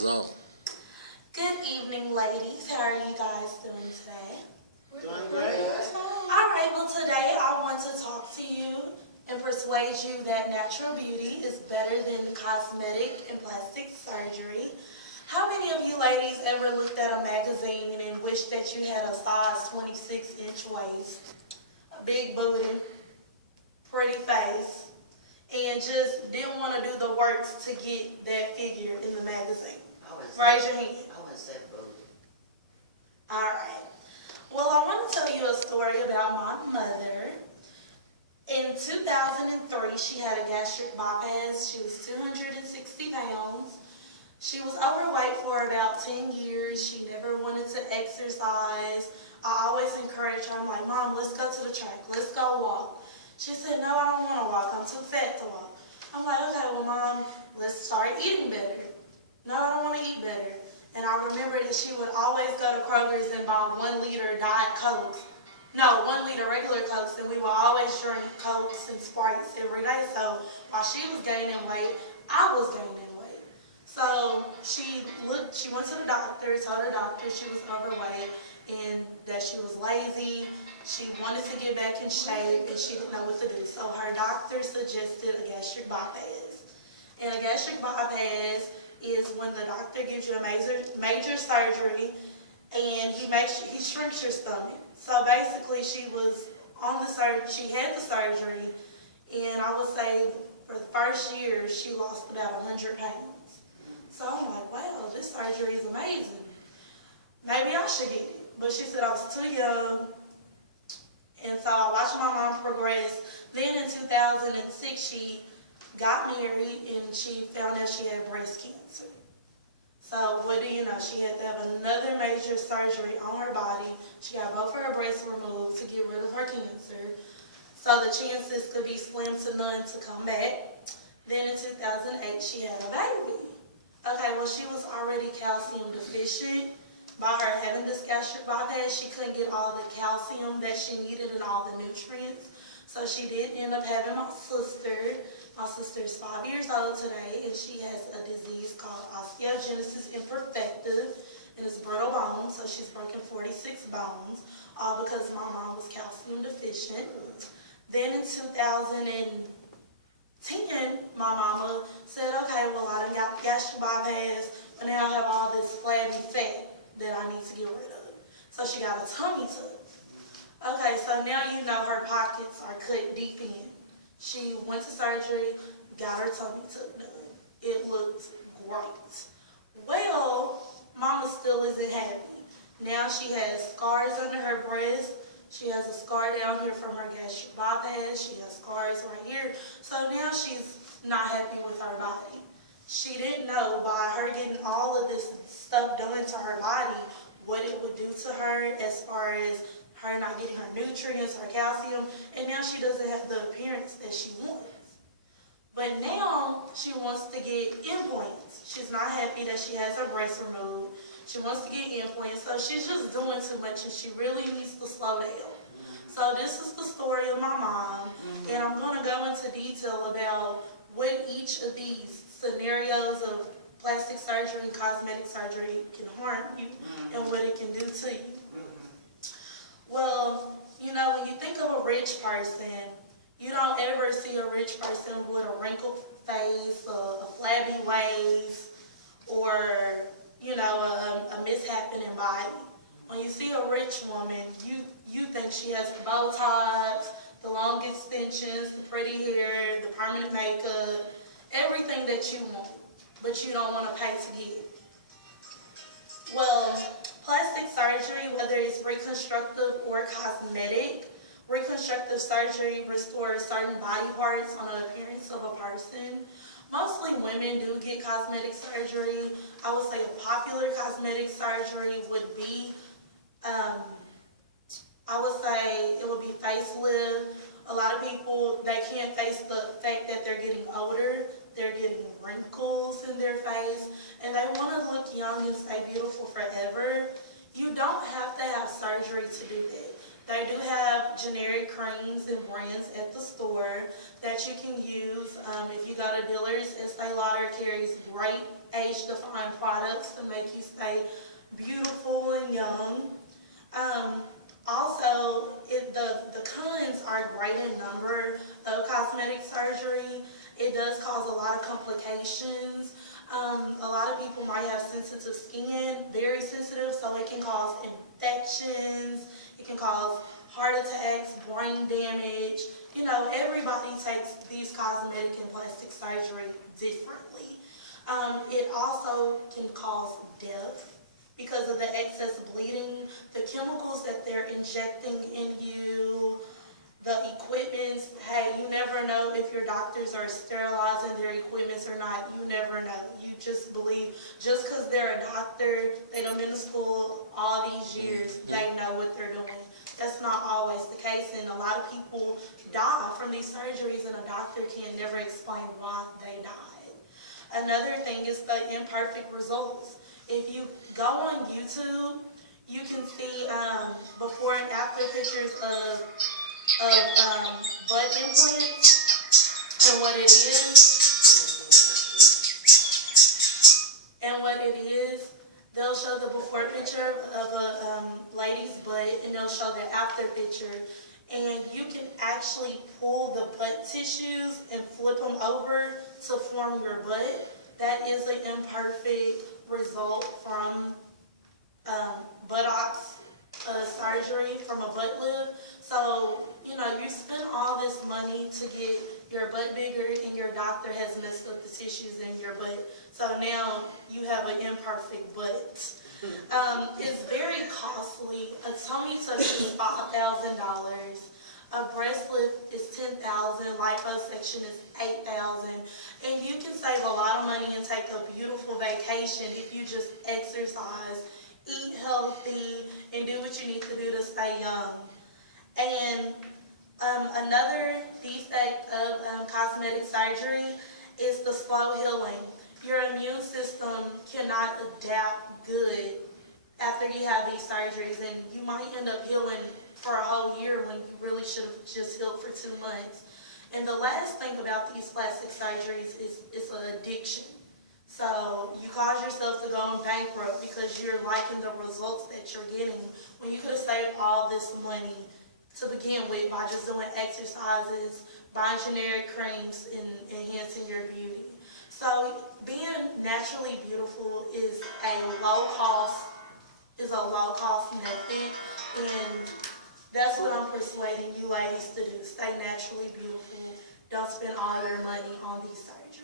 is on. Good evening, ladies. How are you guys doing today? Doing great. Alright, well today I want to talk to you and persuade you that natural beauty is better than cosmetic and plastic surgery. How many of you ladies ever looked at a magazine and wished that you had a size 26-inch waist, a big booty, pretty face, and just didn't want to do the works to get that figure in the magazine? Raise your hand. I wouldn't say booty. Alright. Well, I want to tell you a story about my mother. In 2003, she had a gastric bypass. She was 260 pounds. She was overweight for about 10 years. She never wanted to exercise. I always encouraged her. I'm like, Mom, let's go to the track. Let's go walk. She said, no, I don't want to walk. I'm too fat to walk. I'm like, okay, well, Mom, let's start eating better. No, I don't want to eat better. And I remember that she would always go to Kroger's and buy 1 liter Diet Cokes. No, 1 liter regular Cokes, and we would always drink Cokes and Sprites every day. So while she was gaining weight, I was gaining weight. So she went to the doctor, told her doctor she was overweight and that she was lazy. She wanted to get back in shape and she didn't know what to do. So her doctor suggested a gastric bypass. And a gastric bypass is when the doctor gives you a major surgery and he shrinks your stomach. So basically she was on the she had the surgery, and I would say for the first year she lost about 100 pounds. So I'm like, wow, this surgery is amazing. Maybe I should get it. But she said I was too young, and so I watched my mom progress. Then in 2006 she got married and she found out she had breast cancer. So what do you know? She had to have another major surgery on her body. She got both of her breasts removed to get rid of her cancer. So the chances could be slim to none to come back. Then in 2008 she had a baby. Okay, well she was already calcium deficient. By her having this gastric bypass, she couldn't get all the calcium that she needed and all the nutrients. So she did end up having my sister. My sister's 5 years old today, and she has a disease called osteogenesis imperfecta, and it's brittle bones, so she's broken 46 bones, all because my mom was calcium deficient. Then in 2010, my mama said, okay, well, I done got the gastric bypass, but now I have all this flabby fat that I need to get rid of. So she got a tummy tuck. Okay, so now you know her pockets are cut deep in. She went to surgery, got her tummy tuck done. It looked great. Well, Mama still isn't happy. Now she has scars under her breast. She has a scar down here from her gastric bypass. She has scars right here. So now she's not happy with her body. She didn't know by her getting all of this stuff done to her body what it would do to her as far as her not getting her nutrients, her calcium, and now she doesn't have the appearance that she wants. But now she wants to get implants. She's not happy that she has her breasts removed. She wants to get implants, so she's just doing too much and she really needs to slow down. So this is the story of my mom, and I'm going to go into detail about what each of these scenarios of plastic surgery and cosmetic surgery can harm you and what it can do to you. Well, you know, when you think of a rich person, you don't ever see a rich person with a wrinkled face, a flabby waist, or, you know, a mishappening body. When you see a rich woman, you think she has the bow ties, the long extensions, the pretty hair, the permanent makeup, everything that you want, but you don't want to pay to get. Well, plastic surgery, whether it's reconstructive or cosmetic, reconstructive surgery restores certain body parts on the appearance of a person. Mostly women do get cosmetic surgery. I would say a popular cosmetic surgery would be, I would say it would be facelift. A lot of people, they can't face the fact that they're getting older. They're getting wrinkles in their face, and they want to look young and stay beautiful forever. You don't have to have surgery to do that. They do have generic creams and brands at the store that you can use. If you go to Dillard's, Estee Lauder carries great age-defined products products to make you stay beautiful and young. Also, the cons are great in number of cosmetic surgery. It does cause a lot of complications. A lot of people might have sensitive skin, very sensitive, so it can cause infections. It can cause heart attacks, brain damage. You know, everybody takes these cosmetic and plastic surgery differently. It also can cause death because of the excess bleeding, the chemicals that they're injecting in you, the equipments. Hey, you never know if your doctors are sterilizing their equipments or not. You never know. You just believe, just because they're a doctor, they done been to school all these years, they know what they're doing. That's not always the case, and a lot of people die from these surgeries, and a doctor can never explain why they died. Another thing is the imperfect results. If you go on YouTube, you can see before and after pictures of butt implants and what it is. They'll show the before picture of a lady's butt, and they'll show the after picture. And you can actually pull the butt tissues and flip them over to form your butt. That is an imperfect result from buttocks surgery, from a butt lift. So, you know, you spend all this money to get your butt bigger, and your doctor has messed up the tissues in your butt. So now you have an imperfect butt. It's very costly. A tummy tuck is $5,000. A breast lift is $10,000. Liposuction is $8,000. And you can save a lot of money and take a beautiful vacation if you just exercise, eat healthy, and do what you need to do to stay young. And another defect of cosmetic surgery is the slow healing. Your immune system cannot adapt good after you have these surgeries, and you might end up healing for a whole year when you really should have just healed for 2 months. And the last thing about these plastic surgeries is it's an addiction. So you cause yourself to go bankrupt because you're liking the results that you're getting when you could have saved all this money to begin with by just doing exercises, buying generic creams, and enhancing your beauty. So being naturally beautiful is a low cost method, and that's what I'm persuading you ladies to do. Stay naturally beautiful. Don't spend all your money on these surgeries.